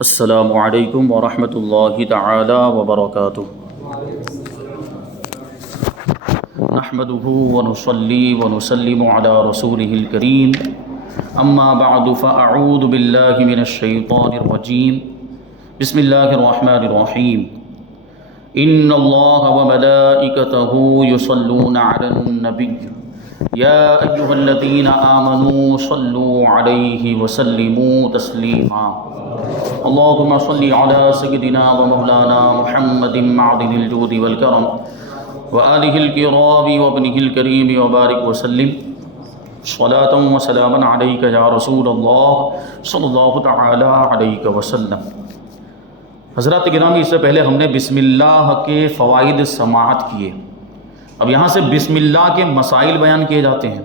السلام علیکم ورحمۃ اللہ تعالی وبرکاتہ۔ نحمده ونصلی ونسلم علی رسولہ الکریم، اما بعد فاعوذ باللہ من الشیطان الرجیم، بسم اللہ الرحمن الرحیم۔ ان اللہ وملائکتہ یصلون علی النبی یا ایہا الذین آمنوا صلوا علیہ وسلموا تسلیما۔ اللهم صل على سيدنا ومولانا محمد معدن الجود والكرم وآله الكرام وابنه الكريم وبارك وسلم صلاة وسلاما عليك يا رسول الله صلی اللہ تعالی علیہ وسلم۔ حضرات گرامی، اس سے پہلے ہم نے بسم اللہ کے فوائد سماعت کیے، اب یہاں سے بسم اللہ کے مسائل بیان کیے جاتے ہیں۔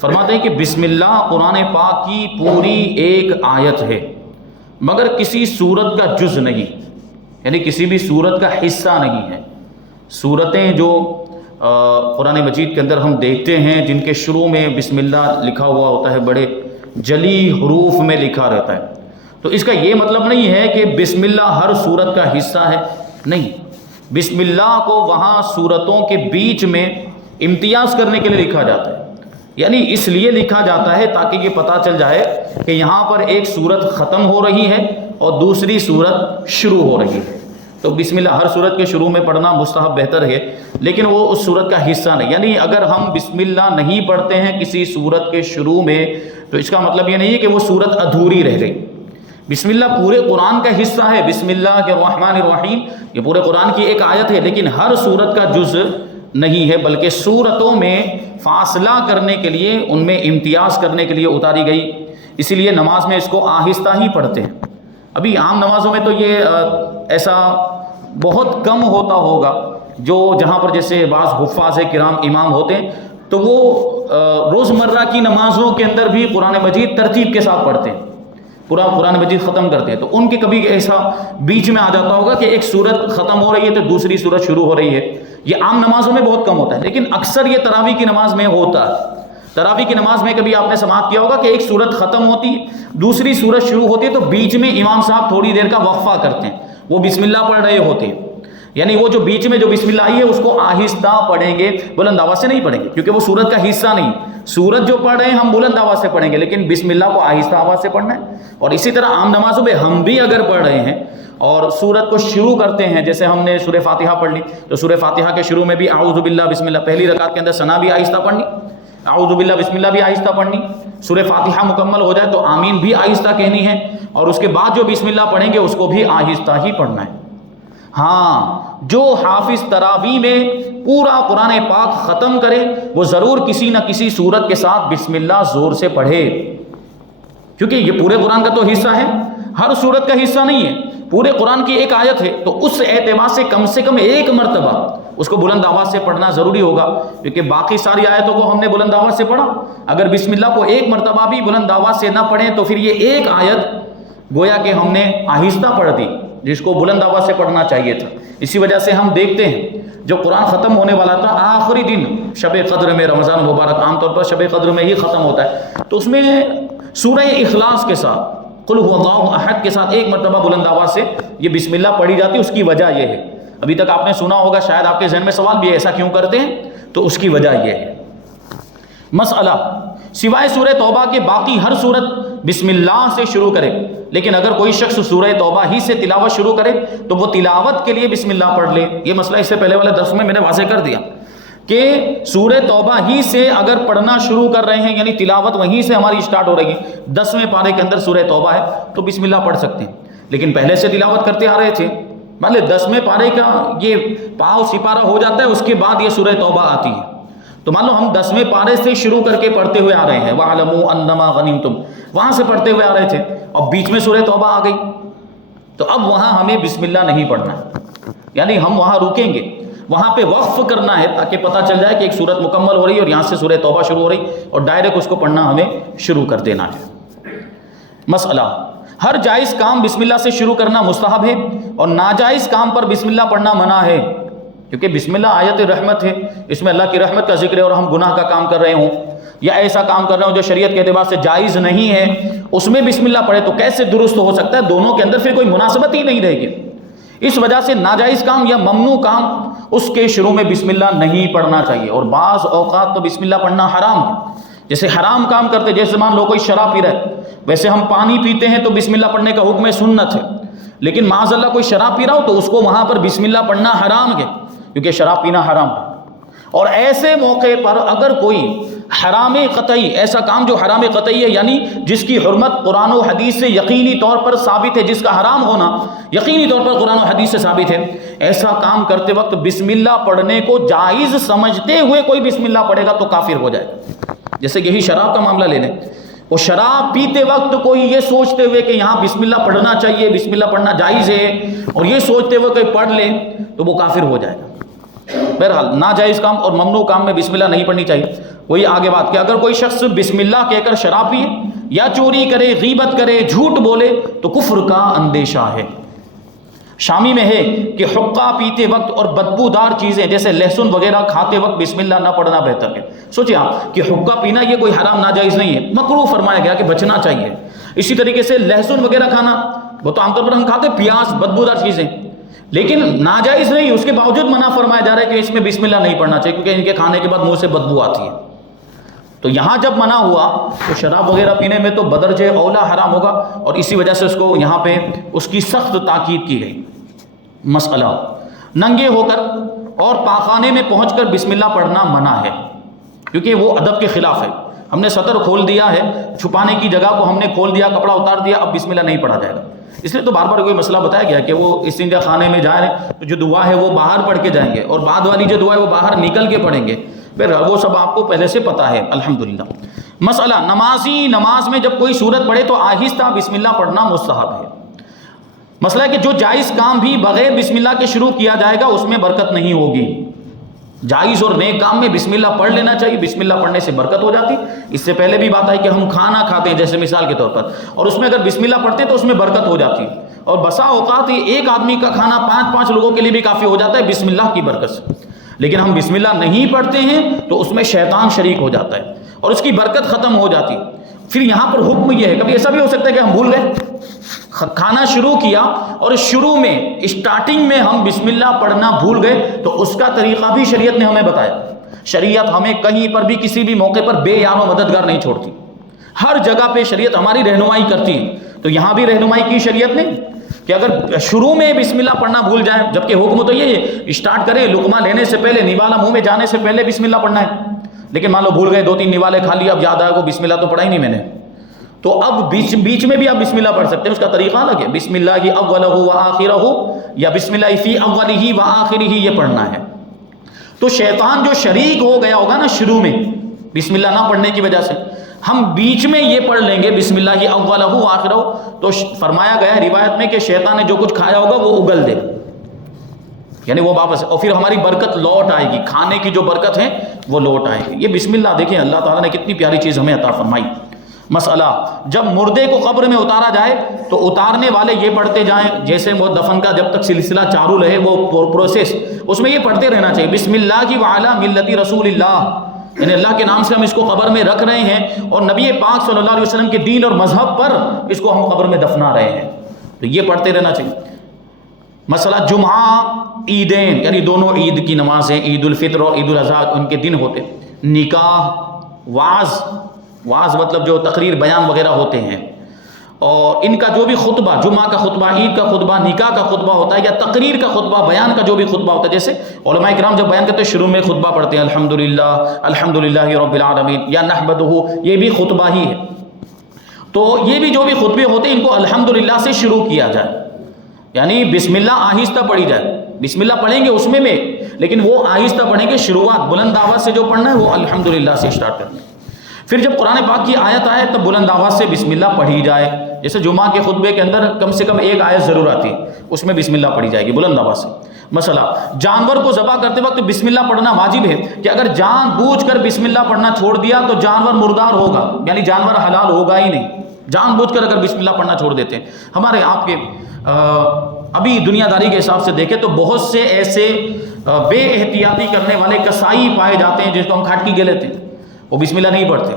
فرماتے ہیں کہ بسم اللہ قرآن پاک کی پوری ایک آیت ہے، مگر کسی سورت کا جز نہیں، یعنی کسی بھی سورت کا حصہ نہیں ہے۔ سورتیں جو قرآن مجید کے اندر ہم دیکھتے ہیں جن کے شروع میں بسم اللہ لکھا ہوا ہوتا ہے، بڑے جلی حروف میں لکھا رہتا ہے، تو اس کا یہ مطلب نہیں ہے کہ بسم اللہ ہر سورت کا حصہ ہے، نہیں۔ بسم اللہ کو وہاں سورتوں کے بیچ میں امتیاز کرنے کے لیے لکھا جاتا ہے، یعنی اس لیے لکھا جاتا ہے تاکہ یہ پتہ چل جائے کہ یہاں پر ایک سورت ختم ہو رہی ہے اور دوسری سورت شروع ہو رہی ہے۔ تو بسم اللہ ہر سورت کے شروع میں پڑھنا مستحب بہتر ہے، لیکن وہ اس سورت کا حصہ نہیں، یعنی اگر ہم بسم اللہ نہیں پڑھتے ہیں کسی سورت کے شروع میں تو اس کا مطلب یہ نہیں ہے کہ وہ سورت ادھوری رہ گئی۔ بسم اللہ پورے قرآن کا حصہ ہے، بسم اللہ الرحمن الرحیم یہ پورے قرآن کی ایک آیت ہے، لیکن ہر سورت کا جز نہیں ہے، بلکہ سورتوں میں فاصلہ کرنے کے لیے، ان میں امتیاز کرنے کے لیے اتاری گئی، اسی لیے نماز میں اس کو آہستہ ہی پڑھتے ہیں۔ ابھی عام نمازوں میں تو یہ ایسا بہت کم ہوتا ہوگا، جو جہاں پر جیسے بعض حفاظ کرام امام ہوتے ہیں تو وہ روزمرہ کی نمازوں کے اندر بھی قرآن مجید ترتیب کے ساتھ پڑھتے ہیں، پورا قرآن مجید ختم کرتے ہیں، تو ان کے کبھی ایسا بیچ میں آ جاتا ہوگا کہ ایک سورت ختم ہو رہی ہے تو دوسری سورت شروع ہو رہی ہے۔ یہ عام نمازوں میں بہت کم ہوتا ہے، لیکن اکثر یہ تراویح کی نماز میں ہوتا ہے۔ تراویح کی نماز میں کبھی آپ نے سماعت کیا ہوگا کہ ایک سورت ختم ہوتی ہے، دوسری سورت شروع ہوتی ہے، تو بیچ میں امام صاحب تھوڑی دیر کا وقفہ کرتے ہیں، وہ بسم اللہ پڑھ رہے ہوتے ہیں، یعنی وہ جو بیچ میں جو بسم اللہ آئی ہے اس کو آہستہ پڑھیں گے، بلند آواز سے نہیں پڑھیں گے، کیونکہ وہ سورت کا حصہ نہیں۔ سورت جو پڑھ رہے ہیں ہم بلند آواز سے پڑھیں گے، لیکن بسم اللہ کو آہستہ آواز سے پڑھنا ہے۔ اور اسی طرح عام نمازوں میں ہم بھی اگر پڑھ رہے ہیں اور سورت کو شروع کرتے ہیں، جیسے ہم نے سورہ فاتحہ پڑھ لی تو سورہ فاتحہ کے شروع میں بھی اعوذ باللہ بسم اللہ، پہلی رکعت کے اندر ثنا بھی آہستہ پڑھنی، اعوذ باللہ بسم اللہ بھی آہستہ پڑھنی، سورہ فاتحہ مکمل ہو جائے تو آمین بھی آہستہ کہنی ہے، اور اس کے بعد جو بسم اللہ پڑھیں گے اس کو بھی آہستہ ہی پڑھنا ہے۔ ہاں، جو حافظ تراویح میں پورا قرآن پاک ختم کرے وہ ضرور کسی نہ کسی سورت کے ساتھ بسم اللہ زور سے پڑھے، کیونکہ یہ پورے قرآن کا تو حصہ ہے، ہر سورت کا حصہ نہیں ہے، پورے قرآن کی ایک آیت ہے، تو اس اعتبار سے کم ایک مرتبہ اس کو بلند آواز سے پڑھنا ضروری ہوگا، کیونکہ باقی ساری آیتوں کو ہم نے بلند آواز سے پڑھا، اگر بسم اللہ کو ایک مرتبہ بھی بلند آواز سے نہ پڑھیں تو پھر یہ ایک آیت گویا کہ ہم نے آہستہ پڑھ دی، جس کو بلند آواز سے پڑھنا چاہیے تھا۔ اسی وجہ سے ہم دیکھتے ہیں جو قرآن ختم ہونے والا تھا آخری دن شب قدر میں، رمضان مبارک عام طور پر شب قدر میں ہی ختم ہوتا ہے، تو اس میں سورہ اخلاص کے ساتھ قل هو اللہ احد کے ساتھ ایک مرتبہ بلند آواز سے یہ بسم اللہ پڑھی جاتی ہے۔ اس کی وجہ یہ ہے، ابھی تک آپ نے سنا ہوگا، شاید آپ کے ذہن میں سوال بھی ہے ایسا کیوں کرتے ہیں، تو اس کی وجہ یہ ہے۔ مسئلہ، سوائے سورہ توبہ کے باقی ہر سورت بسم اللہ سے شروع کرے، لیکن اگر کوئی شخص سورہ توبہ ہی سے تلاوت شروع کرے تو وہ تلاوت کے لیے بسم اللہ پڑھ لے۔ یہ مسئلہ اس سے پہلے والے درس میں نے واضح کر دیا کہ سورہ توبہ ہی سے اگر پڑھنا شروع کر رہے ہیں، یعنی تلاوت وہیں سے ہماری سٹارٹ ہو رہی ہے، 10ویں پارے کے اندر سورہ توبہ ہے تو بسم اللہ پڑھ سکتے ہیں، لیکن پہلے سے تلاوت کرتے آ رہے تھے، مان لے 10ویں پارے کا یہ پاؤ سپارہ ہو جاتا ہے، اس کے بعد یہ سورہ توبہ آتی ہے، تو مان لو ہم 10ویں پارے سے شروع کر کے پڑھتے ہوئے آ رہے ہیں، وَاعْلَمُوا أَنَّمَا غَنِمْتُمْ، وہاں سے پڑھتے ہوئے آ رہے تھے، اور بیچ میں سورہ توبہ آ گئی، تو اب وہاں ہمیں بسم اللہ نہیں پڑھنا ہے، یعنی ہم وہاں رکیں گے، وہاں پہ وقف کرنا ہے تاکہ پتہ چل جائے کہ ایک سورت مکمل ہو رہی ہے اور یہاں سے سورہ توبہ شروع ہو رہی، اور ڈائریکٹ اس کو پڑھنا ہمیں شروع کر دینا ہے۔ مسئلہ، ہر جائز کام بسم اللہ سے شروع کرنا مستحب ہے، اور ناجائز کام پر بسم اللہ پڑھنا منع ہے، کیونکہ بسم اللہ آیت رحمت ہے، اس میں اللہ کی رحمت کا ذکر ہے، اور ہم گناہ کا کام کر رہے ہوں یا ایسا کام کر رہے ہوں جو شریعت کے اعتبار سے جائز نہیں ہے، اس میں بسم اللہ پڑھے تو کیسے درست ہو سکتا ہے؟ دونوں کے اندر پھر کوئی مناسبت ہی نہیں رہے گی۔ اس وجہ سے ناجائز کام یا ممنوع کام اس کے شروع میں بسم اللہ نہیں پڑھنا چاہیے۔ اور بعض اوقات تو بسم اللہ پڑھنا حرام ہے، جیسے حرام کام کرتے، جیسے مان لو کوئی شراب پی رہا ہے، ویسے ہم پانی پیتے ہیں تو بسم اللہ پڑھنے کا حکم سنت ہے، لیکن معاذ اللہ کوئی شراب پی رہا ہو تو اس کو وہاں پر بسم اللہ پڑھنا حرام ہے، کیونکہ شراب پینا حرام ہے۔ اور ایسے موقع پر اگر کوئی حرام قطعی، ایسا کام جو حرام قطعی ہے، یعنی جس کی حرمت قرآن و حدیث سے یقینی طور پر ثابت ہے، جس کا حرام ہونا یقینی طور پر قرآن و حدیث سے ثابت ہے، ایسا کام کرتے وقت بسم اللہ پڑھنے کو جائز سمجھتے ہوئے کوئی بسم اللہ پڑھے گا تو کافر ہو جائے گا۔ جیسے یہی شراب کا معاملہ لے لیں، وہ شراب پیتے وقت کوئی یہ سوچتے ہوئے کہ یہاں بسم اللہ پڑھنا چاہیے، بسم اللہ پڑھنا جائز ہے، اور یہ سوچتے ہوئے کوئی پڑھ لے تو وہ کافر ہو جائے گا۔ بہرحال ناجائز کام اور ممنوع کام میں بسم اللہ نہیں پڑھنی چاہیے۔ وہی آگے بات کہ اگر کوئی شخص بسم اللہ کہہ کر شراب پیے یا چوری کرے، غیبت کرے، جھوٹ بولے تو کفر کا اندیشہ ہے۔ شامی میں ہے کہ حقہ پیتے وقت اور بدبودار چیزیں جیسے لہسن وغیرہ کھاتے وقت بسم اللہ نہ پڑھنا بہتر ہے۔ سوچیں آپ کہ حقہ پینا یہ کوئی حرام ناجائز نہیں ہے، مکروہ فرمایا گیا کہ بچنا چاہیے۔ اسی طریقے سے لہسن وغیرہ کھانا، وہ تو عام طور پر ہم کھاتے، پیاز، بدبودار چیزیں، لیکن ناجائز نہیں، اس کے باوجود منع فرمایا جا رہا ہے کہ اس میں بسم اللہ نہیں پڑھنا چاہیے کیونکہ ان کے کھانے کے بعد منہ سے بدبو آتی ہے۔ تو یہاں جب منع ہوا تو شراب وغیرہ پینے میں تو بدرجہ اولا حرام ہوگا، اور اسی وجہ سے اس کو یہاں پہ اس کی سخت تاکید کی گئی۔ مسئلہ ننگے ہو کر اور پاخانے میں پہنچ کر بسم اللہ پڑھنا منع ہے، کیونکہ وہ ادب کے خلاف ہے۔ ہم نے سطر کھول دیا ہے، چھپانے کی جگہ کو ہم نے کھول دیا، کپڑا اتار دیا، اب بسم اللہ نہیں پڑھا جائے گا۔ اس لیے تو بار بار کوئی مسئلہ بتایا گیا کہ وہ استنجا خانے میں جائیں تو جو دعا ہے وہ باہر پڑھ کے جائیں گے، اور بعد والی جو دعا ہے وہ باہر نکل کے پڑھیں گے۔ بہرحال وہ سب آپ کو پہلے سے پتہ ہے الحمدللہ۔ مسئلہ نمازی نماز میں جب کوئی سورت پڑھے تو آہستہ بسم اللہ پڑھنا مستحب ہے۔ مسئلہ ہے کہ جو جائز کام بھی بغیر بسم اللہ کے شروع کیا جائے گا اس میں برکت نہیں ہوگی۔ جائز اور نیک کام میں بسم اللہ پڑھ لینا چاہیے، بسم اللہ پڑھنے سے برکت ہو جاتی۔ اس سے پہلے بھی بات آئی کہ ہم کھانا کھاتے ہیں جیسے مثال کے طور پر، اور اس میں اگر بسم اللہ پڑھتے ہیں تو اس میں برکت ہو جاتی، اور بسا اوقات ایک آدمی کا کھانا 5 لوگوں کے لیے بھی کافی ہو جاتا ہے بسم اللہ کی برکت سے۔ لیکن ہم بسم اللہ نہیں پڑھتے ہیں تو اس میں شیطان شریک ہو جاتا ہے اور اس کی برکت ختم ہو جاتی۔ پھر یہاں پر حکم یہ ہے، کبھی ایسا بھی ہو سکتا ہے کہ ہم بھول گئے، کھانا شروع کیا اور شروع میں اسٹارٹنگ میں ہم بسم اللہ پڑھنا بھول گئے، تو اس کا طریقہ بھی شریعت نے ہمیں بتایا۔ شریعت ہمیں کہیں پر بھی کسی بھی موقع پر بے یار و مددگار نہیں چھوڑتی، ہر جگہ پہ شریعت ہماری رہنمائی کرتی ہے۔ تو یہاں بھی رہنمائی کی شریعت نے کہ اگر شروع میں بسم اللہ پڑھنا بھول جائیں، جبکہ حکم تو یہ ہے اسٹارٹ کریں، لقمہ لینے سے پہلے، نوالا منہ میں جانے سے پہلے بسم اللہ پڑھنا ہے، لیکن مان لو بھول گئے، 2-3 نوالے کھا لیا، اب یاد آیا کو بسم اللہ تو پڑھا ہی نہیں میں نے، تو اب بیچ میں بھی آپ بسم اللہ پڑھ سکتے ہیں، اس کا طریقہ الگ ہے۔ بسم اللہ اولہ و آخرہ یا بسم اللہ فی اولہ و آخرہ، یہ پڑھنا ہے۔ تو شیطان جو شریک ہو گیا ہوگا نا شروع میں بسم اللہ نہ پڑھنے کی وجہ سے، ہم بیچ میں یہ پڑھ لیں گے بسم اللہ اولہ و آخرہ، تو فرمایا گیا ہے روایت میں کہ شیطان نے جو کچھ کھایا ہوگا وہ اگل دے، یعنی وہ واپس، اور پھر ہماری برکت لوٹ آئے گی، کھانے کی جو برکت ہے وہ لوٹ آئے گی۔ یہ بسم اللہ دیکھیں اللہ تعالیٰ نے کتنی پیاری چیز ہمیں عطا فرمائی۔ مسئلہ جب مردے کو قبر میں اتارا جائے تو اتارنے والے یہ پڑھتے جائیں، جیسے وہ دفن کا جب تک سلسلہ چالو رہے وہ پروسیس، اس میں یہ پڑھتے رہنا چاہیے بسم اللہ وعلی ملت رسول اللہ، یعنی اللہ کے نام سے ہم اس کو قبر میں رکھ رہے ہیں اور نبی پاک صلی اللہ علیہ وسلم کے دین اور مذہب پر اس کو ہم قبر میں دفنا رہے ہیں، تو یہ پڑھتے رہنا چاہیے۔ مسئلہ جمعہ عیدین، یعنی دونوں عید کی نمازیں، عید الفطر اور عید الاضحیٰ ان کے دن ہوتے، نکاح، واعظ مطلب جو تقریر بیان وغیرہ ہوتے ہیں، اور ان کا جو بھی خطبہ، جمعہ کا خطبہ، عید کا خطبہ، نکاح کا خطبہ ہوتا ہے یا تقریر کا خطبہ، بیان کا جو بھی خطبہ ہوتا ہے، جیسے علماء کرام جب بیان کرتے ہیں شروع میں خطبہ پڑھتے ہیں الحمدللہ الحمدللہ رب العالمین یا نحمدہ، یہ بھی خطبہ ہی ہے۔ تو یہ بھی جو بھی خطبے ہوتے ہیں ان کو الحمدللہ سے شروع کیا جائے، یعنی بسم اللہ آہستہ پڑھی جائے، بسم اللہ پڑھیں گے اس میں لیکن وہ آہستہ پڑھیں گے، شروعات بلند آواز سے جو پڑھنا ہے وہ الحمدللہ سے اسٹارٹ کرنا ہے۔ پھر جب قرآن پاک کی آیت آئے تب بلند آواز سے بسم اللہ پڑھی جائے، جیسے جمعہ کے خطبے کے اندر کم سے کم ایک آیت ضرور آتی ہے، اس میں بسم اللہ پڑھی جائے گی بلند آواز سے۔ مسئلہ جانور کو ذبح کرتے وقت بسم اللہ پڑھنا واجب ہے کہ اگر جان بوجھ کر بسم اللہ پڑھنا چھوڑ دیا تو جانور مردار ہوگا، یعنی جانور حلال ہوگا ہی نہیں، جان بوجھ کر اگر بسم اللہ پڑھنا چھوڑ دیتے ہیں۔ ہمارے آپ کے ابھی دنیا داری کے حساب سے دیکھیں تو بہت سے ایسے بے احتیاطی کرنے والے کسائی پائے جاتے ہیں جس کو ہم کھاٹکی کہہ لیتے ہیں، وہ بسم اللہ نہیں پڑھتے،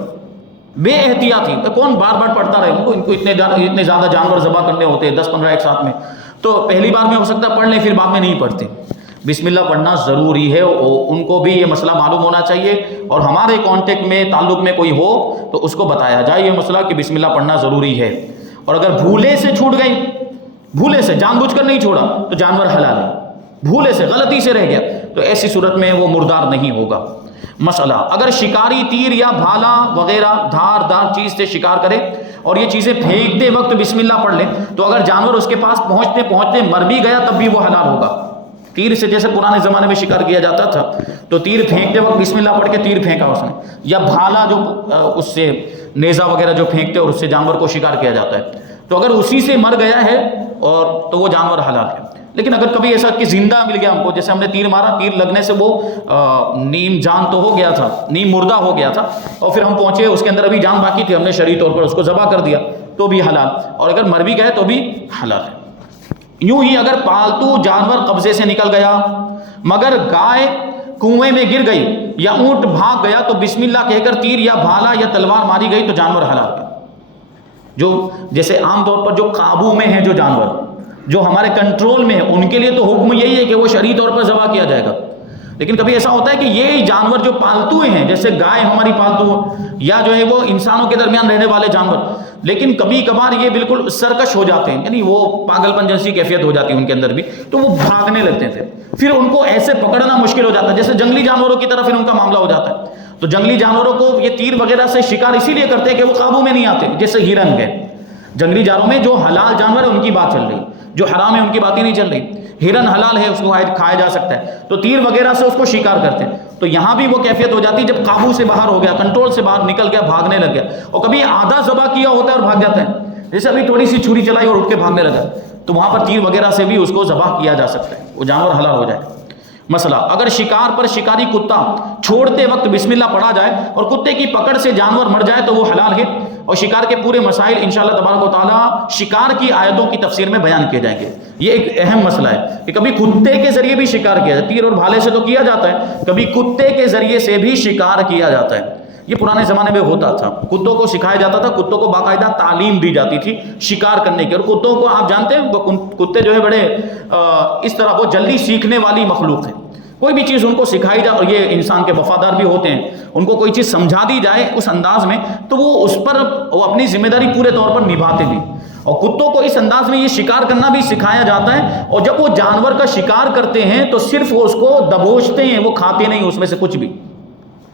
بے احتیاطی. کون بار بار پڑھتا رہے؟ ان کو اتنے زیادہ جانور ذبح کرنے ہوتے ہیں 10-15 ایک ساتھ میں، تو پہلی بار میں ہو سکتا ہے پڑھ لیں، پھر بعد میں نہیں پڑھتے. بسم اللہ پڑھنا ضروری ہے. ان کو بھی یہ مسئلہ معلوم ہونا چاہیے، اور ہمارے کانٹیکٹ میں تعلق میں کوئی ہو تو اس کو بتایا جائے یہ مسئلہ کہ بسم اللہ پڑھنا ضروری ہے. اور اگر بھولے سے چھوٹ گئی، بھولے سے جان بوجھ کر نہیں چھوڑا تو جانور حلال ہے. بھولے سے غلطی سے رہ گیا تو ایسی صورت میں وہ مردار نہیں ہوگا. مسئلہ، اگر شکاری تیر یا بھالا وغیرہ دھاردار چیز سے شکار کرے اور یہ چیزیں پھینکتے وقت بسم اللہ پڑھ لے تو اگر جانور اس کے پاس پہنچتے پہنچتے مر بھی گیا تب بھی وہ حلال ہوگا. تیر سے جیسے پرانے زمانے میں شکار کیا جاتا تھا تو تیر پھینکتے وقت بسم اللہ پڑھ کے تیر پھینکا اس نے، یا بھالا جو اس سے نیزہ وغیرہ جو پھینکتے اور اس سے جانور کو شکار کیا جاتا ہے، تو اگر اسی سے مر گیا ہے اور تو وہ جانور حلال ہے. لیکن اگر کبھی ایسا کہ زندہ مل گیا ہم کو، جیسے ہم نے تیر مارا، تیر لگنے سے وہ نیم جان تو ہو گیا تھا، نیم مردہ ہو گیا تھا، اور پھر ہم پہنچے اس کے اندر ابھی جان باقی تھی، ہم نے شرعی طور پر اس کو ذبح کر دیا تو بھی حلال، اور اگر مر بھی گئے تو بھی حلال ہے. یوں ہی اگر پالتو جانور قبضے سے نکل گیا مگر گائے کنویں میں گر گئی یا اونٹ بھاگ گیا تو بسم اللہ کہہ کر تیر یا بھالا یا تلوار ماری گئی تو جانور حلال ہے. جو جیسے عام طور پر جو قابو میں ہیں جو جانور جو ہمارے کنٹرول میں ہے ان کے لیے تو حکم یہی ہے کہ وہ شرعی طور پر ذبح کیا جائے گا. لیکن کبھی ایسا ہوتا ہے کہ یہ جانور جو پالتو ہیں، جیسے گائے ہماری پالتو یا جو ہے وہ انسانوں کے درمیان رہنے والے جانور، لیکن کبھی کبھار یہ بالکل سرکش ہو جاتے ہیں، یعنی وہ پاگل پن جیسی کیفیت ہو جاتی ہے ان کے اندر بھی، تو وہ بھاگنے لگتے ہیں. پھر ان کو ایسے پکڑنا مشکل ہو جاتا ہے، جیسے جنگلی جانوروں کی طرف پھر ان کا معاملہ ہو جاتا ہے. تو جنگلی جانوروں کو یہ تیر وغیرہ سے شکار اسی لیے کرتے ہیں کہ وہ قابو میں نہیں آتے. جیسے ہرن ہے، جنگلی جانوروں میں جو حلال جانور ہے ان کی بات چل رہی، جو حرام ہے ان کی بات ہی نہیں چل رہی. ہرن حلال ہے، اس کو کھایا جا سکتا ہے، تو تیر وغیرہ سے اس کو شکار کرتے ہیں. تو یہاں بھی وہ کیفیت ہو جاتی ہے جب قابو سے باہر ہو گیا، کنٹرول سے باہر نکل گیا، بھاگنے لگ گیا. اور کبھی آدھا ذبح کیا ہوتا ہے اور بھاگ جاتا ہے، جیسے ابھی تھوڑی سی چھری چلائی اور اٹھ کے بھاگنے لگا، تو وہاں پر تیر وغیرہ سے بھی اس کو ذبح کیا جا سکتا ہے، وہ جانور حلال ہو جائے. مسئلہ، اگر شکار پر شکاری کتا چھوڑتے وقت بسم اللہ پڑھا جائے اور کتے کی پکڑ سے جانور مر جائے تو وہ حلال ہے. اور شکار کے پورے مسائل انشاءاللہ تبارک و تعالی شکار کی آیتوں کی تفسیر میں بیان کیے جائیں گے. یہ ایک اہم مسئلہ ہے کہ کبھی کتے کے ذریعے بھی شکار کیا جاتا ہے، تیر اور بھالے سے تو کیا جاتا ہے، کبھی کتے کے ذریعے سے بھی شکار کیا جاتا ہے. یہ پرانے زمانے میں ہوتا تھا، کتوں کو سکھایا جاتا تھا، کتوں کو باقاعدہ تعلیم دی جاتی تھی شکار کرنے کی. اور کتوں کو آپ جانتے ہیں کتے جو ہے بڑے اس طرح وہ جلدی سیکھنے والی مخلوق ہے. کوئی بھی چیز ان کو سکھائی جائے، اور یہ انسان کے وفادار بھی ہوتے ہیں، ان کو کوئی چیز سمجھا دی جائے اس انداز میں تو وہ اس پر وہ اپنی ذمہ داری پورے طور پر نبھاتے بھی. اور کتوں کو اس انداز میں یہ شکار کرنا بھی سکھایا جاتا ہے، اور جب وہ جانور کا شکار کرتے ہیں تو صرف وہ اس کو دبوچتے ہیں، وہ کھاتے نہیں اس میں سے کچھ بھی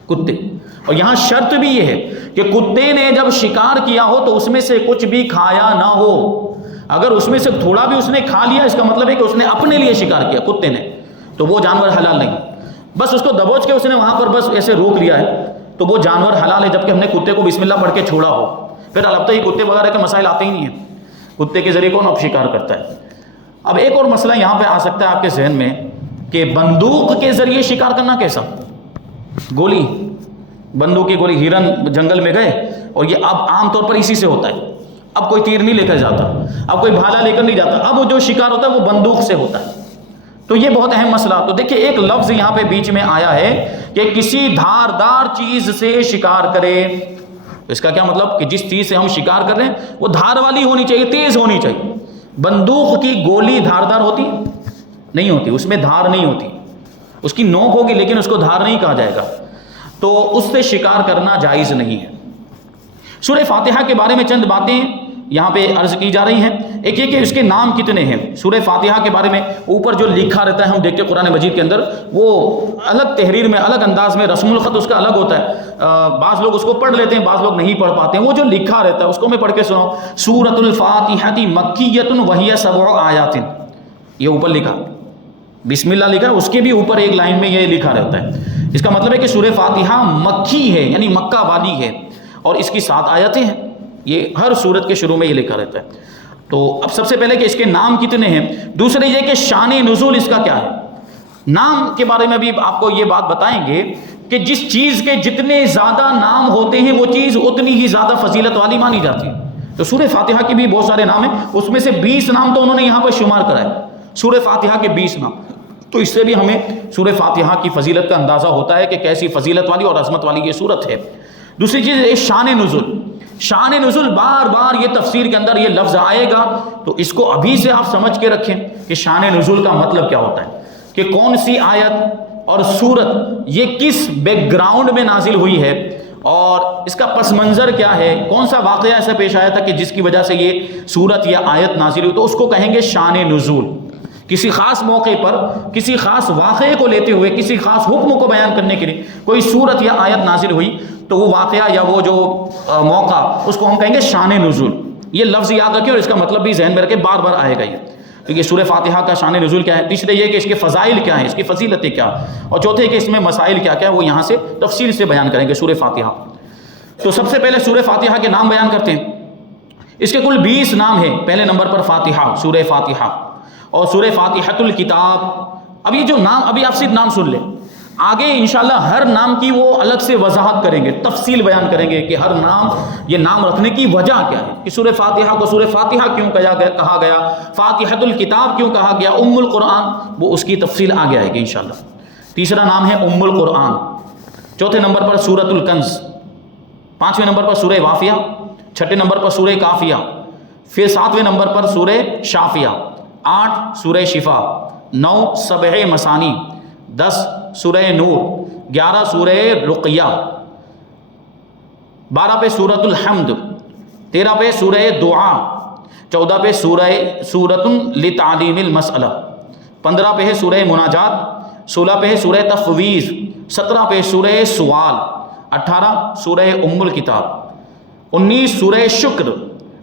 کتے. اور یہاں شرط بھی یہ ہے کہ کتے نے جب شکار کیا ہو تو اس میں سے کچھ بھی کھایا نہ ہو. اگر اس میں سے تھوڑا بھی اس نے کھا لیا اس کا مطلب ہے کہ اس نے اپنے لیے شکار کیا کتے نے، تو وہ جانور حلال نہیں. بس اس کو دبوچ کے اس نے وہاں پر بس ایسے روک لیا ہے تو وہ جانور حلال ہے، جبکہ ہم نے کتے کو بسم اللہ پڑھ کے چھوڑا ہو. پھر البتہ یہ کتے وغیرہ کے مسائل آتے ہی نہیں ہیں، کتے کے ذریعے کون اب شکار کرتا ہے. اب ایک اور مسئلہ یہاں پہ آ سکتا ہے آپ کے ذہن میں کہ بندوق کے ذریعے شکار کرنا کیسا؟ گولی، بندوق کی گولی، ہرن جنگل میں گئے اور یہ اب عام طور پر اسی سے ہوتا ہے. اب کوئی تیر نہیں لے کر جاتا، اب کوئی بھالا لے کر نہیں جاتا، اب وہ جو شکار ہوتا ہے وہ بندوق سے ہوتا ہے. تو یہ بہت اہم مسئلہ. تو دیکھیں ایک لفظ یہاں پہ بیچ میں آیا ہے کہ کسی دھاردار چیز سے شکار کرے. اس کا کیا مطلب کہ جس چیز سے ہم شکار کر رہے ہیں وہ دھار والی ہونی چاہیے، تیز ہونی چاہیے. بندوق کی گولی دھاردار ہوتی نہیں ہوتی، اس میں دھار نہیں ہوتی، اس کی نوک ہوگی لیکن اس کو دھار نہیں کہا جائے گا، تو اس سے شکار کرنا جائز نہیں ہے. سورہ فاتحہ کے بارے میں چند باتیں یہاں پہ عرض کی جا رہی ہیں. ایک یہ کہ اس کے نام کتنے ہیں. سورہ فاتحہ کے بارے میں اوپر جو لکھا رہتا ہے ہم دیکھتے ہیں قرآن مجید کے اندر، وہ الگ تحریر میں، الگ انداز میں، رسم الخط اس کا الگ ہوتا ہے. بعض لوگ اس کو پڑھ لیتے ہیں، بعض لوگ نہیں پڑھ پاتے ہیں. وہ جو لکھا رہتا ہے اس کو میں پڑھ کے سناؤں. سورۃ الفاتحہ مکیۃ وہی 7 آیات، یہ اوپر لکھا بسم اللہ لکھا، اس کے بھی اوپر ایک لائن میں یہ لکھا رہتا ہے. اس کا مطلب ہے کہ سورہ فاتحہ مکی ہے، یعنی مکہ والی ہے، اور اس کی 7 آیتیں ہیں. یہ ہر سورت کے شروع میں یہ لکھا رہتا ہے. تو اب سب سے پہلے کہ اس کے نام کتنے ہیں، دوسرے یہ کہ شان نزول اس کا کیا ہے. نام کے بارے میں بھی آپ کو یہ بات بتائیں گے کہ جس چیز کے جتنے زیادہ نام ہوتے ہیں وہ چیز اتنی ہی زیادہ فضیلت والی مانی جاتی ہے. تو سورہ فاتحہ کے بھی بہت سارے نام ہیں، اس میں سے 20 نام تو انہوں نے یہاں پر شمار کرائے، سورہ فاتحہ کے 20 نام. تو اس سے بھی ہمیں سورہ فاتحہ کی فضیلت کا اندازہ ہوتا ہے کہ کیسی فضیلت والی اور عظمت والی یہ سورت ہے. دوسری چیز ہے شان نزول. شان نزول بار بار یہ تفسیر کے اندر یہ لفظ آئے گا، تو اس کو ابھی سے آپ سمجھ کے رکھیں کہ شان نزول کا مطلب کیا ہوتا ہے، کہ کون سی آیت اور سورت یہ کس بیک گراؤنڈ میں نازل ہوئی ہے، اور اس کا پس منظر کیا ہے، کون سا واقعہ ایسا پیش آیا تھا کہ جس کی وجہ سے یہ سورت یا آیت نازل ہوئی، تو اس کو کہیں گے شان نزول. کسی خاص موقع پر کسی خاص واقعے کو لیتے ہوئے کسی خاص حکم کو بیان کرنے کے لیے کوئی سورت یا آیت نازل ہوئی، تو وہ واقعہ یا وہ جو موقع اس کو ہم کہیں گے شان نزول. یہ لفظ یاد رکھیں اور اس کا مطلب بھی ذہن میں رکھیں، بار بار آئے گا یہ. کیونکہ سورہ فاتحہ کا شان نزول کیا ہے، تیسرے یہ کہ اس کے فضائل کیا ہیں، اس کی فضیلتیں کیا، اور چوتھے کہ اس میں مسائل کیا کیا ہے، وہ یہاں سے تفصیل سے بیان کریں گے سورہ فاتحہ. تو سب سے پہلے سورہ فاتحہ کے نام بیان کرتے ہیں. اس کے کل 20 نام ہیں. پہلے نمبر پر فاتحہ، سورہ فاتحہ، اور سورہ فاتحۃ الکتاب. اب یہ جو نام ابھی آپ صرف نام سن لیں، آگے انشاءاللہ ہر نام کی وہ الگ سے وضاحت کریں گے، تفصیل بیان کریں گے کہ ہر نام، یہ نام رکھنے کی وجہ کیا ہے، کہ سورہ فاتحہ کو سورہ فاتحہ کیوں کہا گیا، فاتحۃ الکتاب کیوں کہا گیا، ام القرآن، وہ اس کی تفصیل آگے آئے گی انشاءاللہ. تیسرا نام ہے ام القرآن. چوتھے نمبر پر سورۃ الکنز. پانچویں نمبر پر سورہ وافیہ. چھٹے نمبر پر سورہ کافیہ. پھر ساتویں نمبر پر سورہ شافیہ. 8 سورہ شفا. 9 سبع مثانی. 10 سورہ نور. 11 سورہ رقیہ. 12 پہ سورۃ الحمد. 13 پہ سورہ دعا. 14 پہ سورۃ لتعلیم المسئلہ. 15 پہ ہے سورہ مناجات. 16 پہ ہے سورہ تفویض. 17 پہ سورہ سوال. 18 سورہ ام الکتاب. 19 سورہ شکر.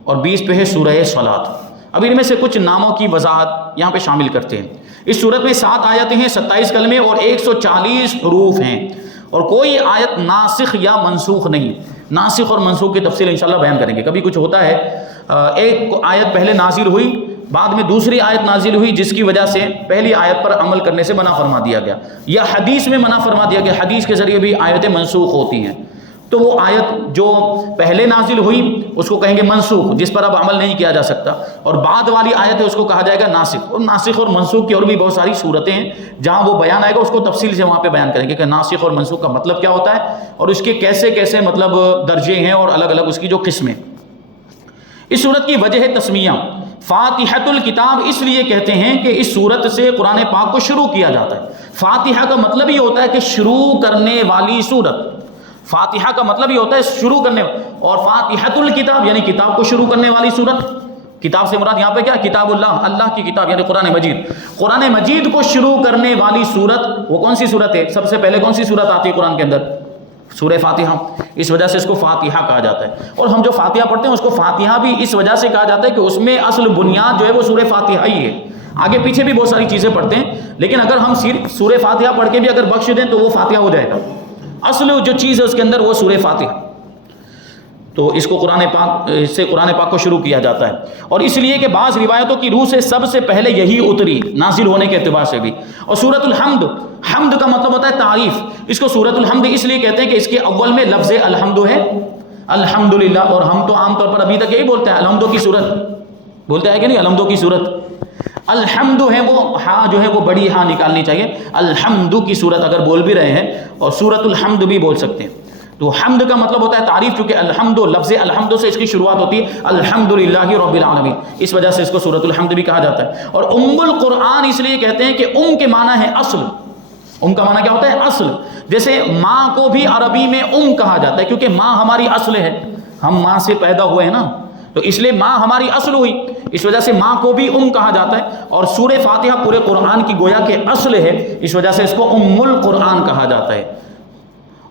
اور 20 پہ ہے سورہ صلاۃ. اب ان میں سے کچھ ناموں کی وضاحت یہاں پہ شامل کرتے ہیں. اس صورت میں 7 آیتیں ہیں، 27 کلمے اور 140 حروف ہیں، اور کوئی آیت ناسخ یا منسوخ نہیں. ناسخ اور منسوخ کی تفصیل انشاءاللہ بیان کریں گے. کبھی کچھ ہوتا ہے ایک آیت پہلے نازل ہوئی، بعد میں دوسری آیت نازل ہوئی جس کی وجہ سے پہلی آیت پر عمل کرنے سے منع فرما دیا گیا، یا حدیث میں منع فرما دیا گیا، حدیث کے ذریعے بھی آیتیں منسوخ ہوتی ہیں. تو وہ آیت جو پہلے نازل ہوئی اس کو کہیں گے منسوخ، جس پر اب عمل نہیں کیا جا سکتا، اور بعد والی آیت ہے اس کو کہا جائے گا ناسخ. اور ناسخ اور منسوخ کی اور بھی بہت ساری صورتیں ہیں جہاں وہ بیان آئے گا، اس کو تفصیل سے وہاں پہ بیان کریں گے کہ ناسخ اور منسوخ کا مطلب کیا ہوتا ہے، اور اس کے کیسے کیسے مطلب درجے ہیں اور الگ الگ اس کی جو قسمیں. اس صورت کی وجہ ہے تسمیہ. فاتحۃ الکتاب اس لیے کہتے ہیں کہ اس صورت سے قرآن پاک کو شروع کیا جاتا ہے. فاتحہ کا مطلب یہ ہوتا ہے کہ شروع کرنے والی صورت. فاتحہ کا مطلب یہ ہوتا ہے شروع کرنے، اور فاتحۃ الکتاب یعنی کتاب کو شروع کرنے والی صورت. کتاب سے مراد یہاں پہ کیا، کتاب اللہ، اللہ کی کتاب یعنی قرآن مجید. قرآن مجید کو شروع کرنے والی صورت وہ کون سی صورت ہے، سب سے پہلے کون سی صورت آتی ہے قرآن کے اندر، سورہ فاتحہ. اس وجہ سے اس کو فاتحہ کہا جاتا ہے. اور ہم جو فاتحہ پڑھتے ہیں اس کو فاتحہ بھی اس وجہ سے کہا جاتا ہے کہ اس میں اصل بنیاد جو ہے وہ سورہ فاتحہ ہی ہے. آگے پیچھے بھی بہت ساری چیزیں پڑھتے ہیں، لیکن اگر ہم صرف سورہ فاتحہ پڑھ کے بھی اگر بخش دیں تو وہ فاتحہ ہو جائے گا. اصل جو چیز ہے اس کے اندر وہ سورہ فاتحہ. تو اس کو قرآن پاک کو شروع کیا جاتا ہے. اور اس لیے کہ بعض روایتوں کی روح سے سب سے پہلے یہی اتری نازل ہونے کے اعتبار سے بھی. اور سورۃ الحمد، حمد کا مطلب ہوتا ہے تعریف. اس کو سورۃ الحمد اس لیے کہتے ہیں کہ اس کے اول میں لفظ الحمد ہے، الحمدللہ. اور ہم تو عام طور پر ابھی تک یہی بولتے ہیں الحمدو کی صورت، بولتے ہیں کہ نہیں الحمدو کی صورت. الحمد ہے وہ ہاں جو ہے وہ بڑی ہاں نکالنی چاہیے. الحمد کی صورت اگر بول بھی رہے ہیں، اور سورۃ الحمد بھی بول سکتے ہیں. تو حمد کا مطلب ہوتا ہے تعریف، چونکہ الحمد لفظ الحمد سے اس کی شروعات ہوتی ہے الحمدللہ رب العالمین، اس وجہ سے اس کو سورۃ الحمد بھی کہا جاتا ہے. اور ام القرآن اس لیے کہتے ہیں کہ ام کے معنی ہے اصل. ام کا معنی کیا ہوتا ہے، اصل. جیسے ماں کو بھی عربی میں ام کہا جاتا ہے کیونکہ ماں ہماری اصل ہے، ہم ماں سے پیدا ہوئے ہیں نا، تو اس لیے ماں ہماری اصل ہوئی، اس وجہ سے ماں کو بھی ام کہا جاتا ہے. اور سورہ فاتحہ پورے قرآن کی گویا کہ اصل ہے، اس وجہ سے اس کو ام القرآن کہا جاتا ہے.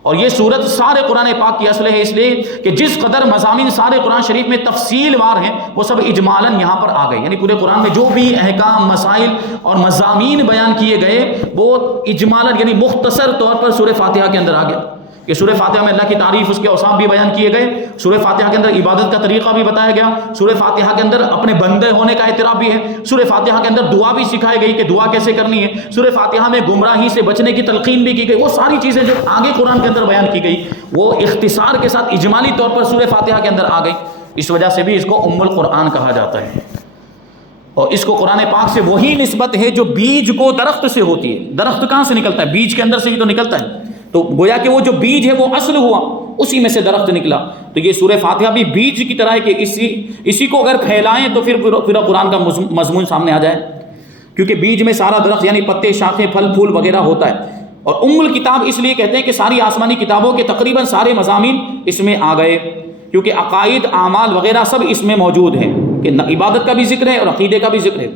اور یہ صورت سارے قرآن پاک کی اصل ہے، اس لیے کہ جس قدر مضامین سارے قرآن شریف میں تفصیل وار ہیں وہ سب اجمالاً یہاں پر آ گئے. یعنی پورے قرآن میں جو بھی احکام، مسائل اور مضامین بیان کیے گئے وہ اجمالاً یعنی مختصر طور پر سورہ فاتحہ کے اندر آ گیا. کہ سورہ فاتحہ میں اللہ کی تعریف، اس کے اوصاف بھی بیان کیے گئے. سورہ فاتحہ کے اندر عبادت کا طریقہ بھی بتایا گیا. سورہ فاتحہ کے اندر اپنے بندے ہونے کا اعتراف بھی ہے. سورہ فاتحہ کے اندر دعا بھی سکھائی گئی کہ دعا کیسے کرنی ہے. سورہ فاتحہ میں گمراہی سے بچنے کی تلقین بھی کی گئی. وہ ساری چیزیں جو آگے قرآن کے اندر بیان کی گئی وہ اختصار کے ساتھ اجمالی طور پر سورہ فاتحہ کے اندر آ گئی. اس وجہ سے بھی اس کو ام القرآن کہا جاتا ہے. اور اس کو قرآن پاک سے وہی نسبت ہے جو بیج کو درخت سے ہوتی ہے. درخت کہاں سے نکلتا ہے، بیج کے اندر سے ہی تو نکلتا ہے. تو گویا کہ وہ جو بیج ہے وہ اصل ہوا، اسی میں سے درخت نکلا. تو یہ سورہ فاتحہ بھی بیج کی طرح ہے کہ اسی کو اگر پھیلائیں تو پھر قرآن کا مضمون سامنے آ جائے، کیونکہ بیج میں سارا درخت یعنی پتے، شاخیں، پھل پھول وغیرہ ہوتا ہے. اور الکتاب اس لیے کہتے ہیں کہ ساری آسمانی کتابوں کے تقریباً سارے مضامین اس میں آ گئے، کیونکہ عقائد، اعمال وغیرہ سب اس میں موجود ہیں کہ عبادت کا بھی ذکر ہے اور عقیدے کا بھی ذکر ہے.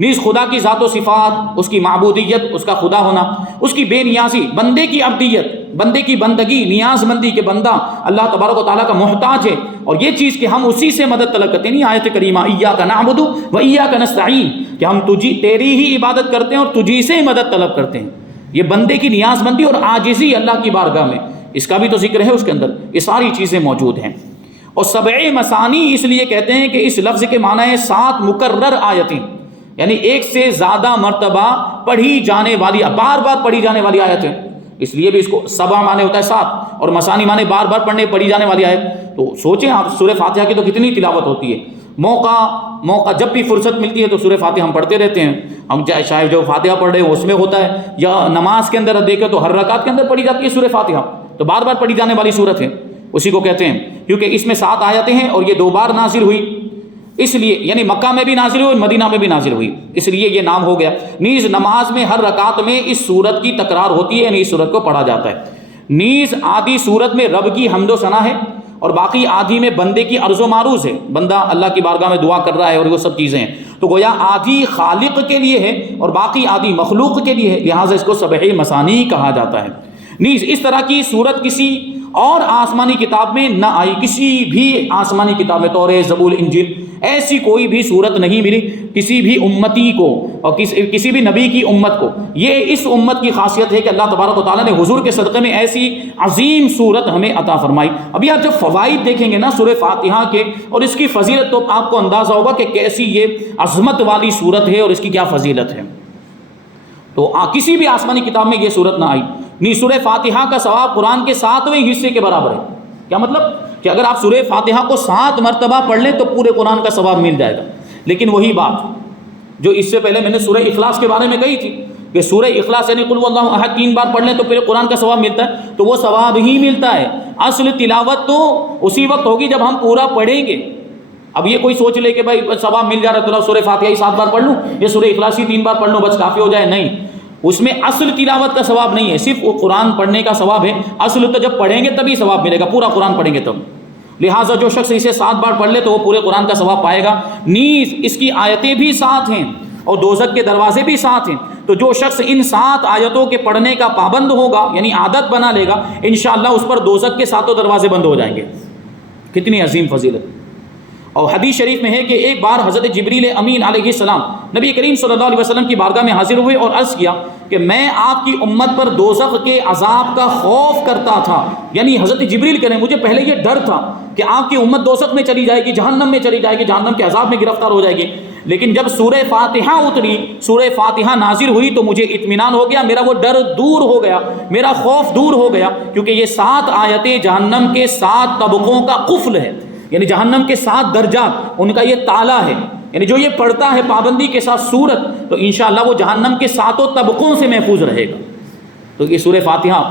نیز خدا کی ذات و صفات، اس کی معبودیت، اس کا خدا ہونا، اس کی بے نیازی، بندے کی عبدیت، بندے کی بندگی، نیاز مندی کہ بندہ اللہ تبارک و تعالیٰ کا محتاج ہے، اور یہ چیز کہ ہم اسی سے مدد طلب کرتے ہیں. نہیں آیت کریمہ ایاک نعبد و ایاک نستعین کہ ہم تیری ہی عبادت کرتے ہیں اور تجھی سے مدد طلب کرتے ہیں. یہ بندے کی نیاز مندی اور عاجزی اللہ کی بارگاہ میں، اس کا بھی تو ذکر ہے اس کے اندر. یہ ساری چیزیں موجود ہیں. اور سبع مثانی اس لیے کہتے ہیں کہ اس لفظ کے معنی ہے 7 مکرر آیتیں، یعنی ایک سے زیادہ مرتبہ پڑھی جانے والی، بار بار پڑھی جانے والی آیتیں. اس لیے بھی اس کو سبع معنی ہوتا ہے 7 اور مثانی معنی بار بار پڑھی جانے والی آیت. تو سوچیں آپ سورہ فاتحہ کی تو کتنی تلاوت ہوتی ہے. موقع جب بھی فرصت ملتی ہے تو سورہ فاتحہ ہم پڑھتے رہتے ہیں. ہم چاہے جو فاتحہ پڑھ رہے ہیں اس میں ہوتا ہے، یا نماز کے اندر دیکھیں تو ہر رکعت کے اندر پڑھی جاتی ہے سورہ فاتحہ، تو بار بار پڑھی جانے والی سورت ہے، اسی کو کہتے ہیں. کیونکہ اس میں 7 آیتیں ہیں اور یہ 2 بار نازل ہوئی، اس لیے یعنی مکہ میں بھی نازل ہوئی، مدینہ میں بھی نازل ہوئی، اس لیے یہ نام ہو گیا. نیز نماز میں ہر رکعت میں اس سورت کی تکرار ہوتی ہے، یعنی اس سورت کو پڑھا جاتا ہے. نیز آدھی سورت میں رب کی حمد و ثنا ہے اور باقی آدھی میں بندے کی عرض و معروض ہے، بندہ اللہ کی بارگاہ میں دعا کر رہا ہے اور وہ سب چیزیں ہیں. تو گویا آدھی خالق کے لیے ہے اور باقی آدھی مخلوق کے لیے ہے، لہٰذا اس کو سبع مثانی کہا جاتا ہے. نیز اس طرح کی صورت کسی اور آسمانی کتاب میں نہ آئی، کسی بھی آسمانی کتاب میں، توریت، زبور، انجیل، ایسی کوئی بھی صورت نہیں ملی کسی بھی امتی کو اور کسی بھی نبی کی امت کو. یہ اس امت کی خاصیت ہے کہ اللہ تبارک و تعالیٰ نے حضور کے صدقے میں ایسی عظیم صورت ہمیں عطا فرمائی. ابھی آپ جب فوائد دیکھیں گے نا سورہ فاتحہ کے اور اس کی فضیلت، تو آپ کو اندازہ ہوگا کہ کیسی یہ عظمت والی صورت ہے اور اس کی کیا فضیلت ہے. تو کسی بھی آسمانی کتاب میں یہ صورت نہ آئی. نہیں، سورہ فاتحہ کا ثواب قرآن کے 7ویں حصے کے برابر ہے. کیا مطلب؟ کہ اگر آپ سورہ فاتحہ کو 7 مرتبہ پڑھ لیں تو پورے قرآن کا ثواب مل جائے گا. لیکن وہی بات جو اس سے پہلے میں نے سورہ اخلاص کے بارے میں کہی تھی کہ سورہ اخلاص یعنی قل هو اللہ احد 3 بار پڑھ لیں تو پھر قرآن کا ثواب ملتا ہے، تو وہ ثواب ہی ملتا ہے. اصل تلاوت تو اسی وقت ہوگی جب ہم پورا پڑھیں گے. اب یہ کوئی سوچ لے کہ بھائی ثواب مل جا رہا ہے تو سورہ فاتحہ ہی 7 بار پڑھ لوں، یہ سورہ اخلاص ہی 3 بار پڑھ لوں بس کافی ہو جائے. نہیں، اس میں اصل تلاوت کا ثواب نہیں ہے، صرف وہ قرآن پڑھنے کا ثواب ہے. اصل تو جب پڑھیں گے تبھی ثواب ملے گا، پورا قرآن پڑھیں گے تب. لہٰذا جو شخص اسے 7 بار پڑھ لے تو وہ پورے قرآن کا ثواب پائے گا. نیز اس کی آیتیں بھی 7 ہیں اور دوزخ کے دروازے بھی 7 ہیں. تو جو شخص ان 7 آیتوں کے پڑھنے کا پابند ہوگا، یعنی عادت بنا لے گا، انشاءاللہ اس پر دوزخ کے 7 دروازے بند ہو جائیں گے. کتنی عظیم فضیلت. اور حدیث شریف میں ہے کہ ایک بار حضرت جبریل امین علیہ السلام نبی کریم صلی اللہ علیہ وسلم کی بارگاہ میں حاضر ہوئے اور عرض کیا کہ میں آپ کی امت پر دوزخ کے عذاب کا خوف کرتا تھا. یعنی حضرت جبریل کہہ رہے ہیں مجھے پہلے یہ ڈر تھا کہ آپ کی امت دوزخ میں چلی جائے گی، جہنم میں چلی جائے گی، جہنم کے عذاب میں گرفتار ہو جائے گی. لیکن جب سورہ فاتحہ اتری، سورہ فاتحہ نازل ہوئی تو مجھے اطمینان ہو گیا، میرا وہ ڈر دور ہو گیا، میرا خوف دور ہو گیا، کیونکہ یہ 7 آیتیں جہنم کے 7 طبقوں کا قفل ہے. یعنی جہنم کے 7 درجات ان کا یہ تالا ہے. یعنی جو یہ پڑھتا ہے پابندی کے ساتھ سورت تو انشاءاللہ وہ جہنم کے 7 طبقوں سے محفوظ رہے گا. تو یہ سورہ فاتحہ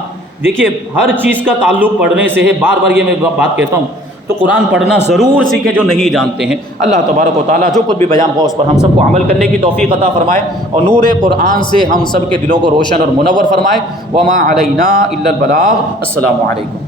دیکھیے ہر چیز کا تعلق پڑھنے سے ہے. بار بار یہ میں بات کہتا ہوں، تو قرآن پڑھنا ضرور سیکھیں جو نہیں جانتے ہیں. اللہ تبارک و تعالیٰ جو کچھ بھی بیان ہوا اس پر ہم سب کو عمل کرنے کی توفیق عطا فرمائے اور نور قرآن سے ہم سب کے دلوں کو روشن اور منور فرمائے. وما علینا الا البلاغ. السلام علیکم.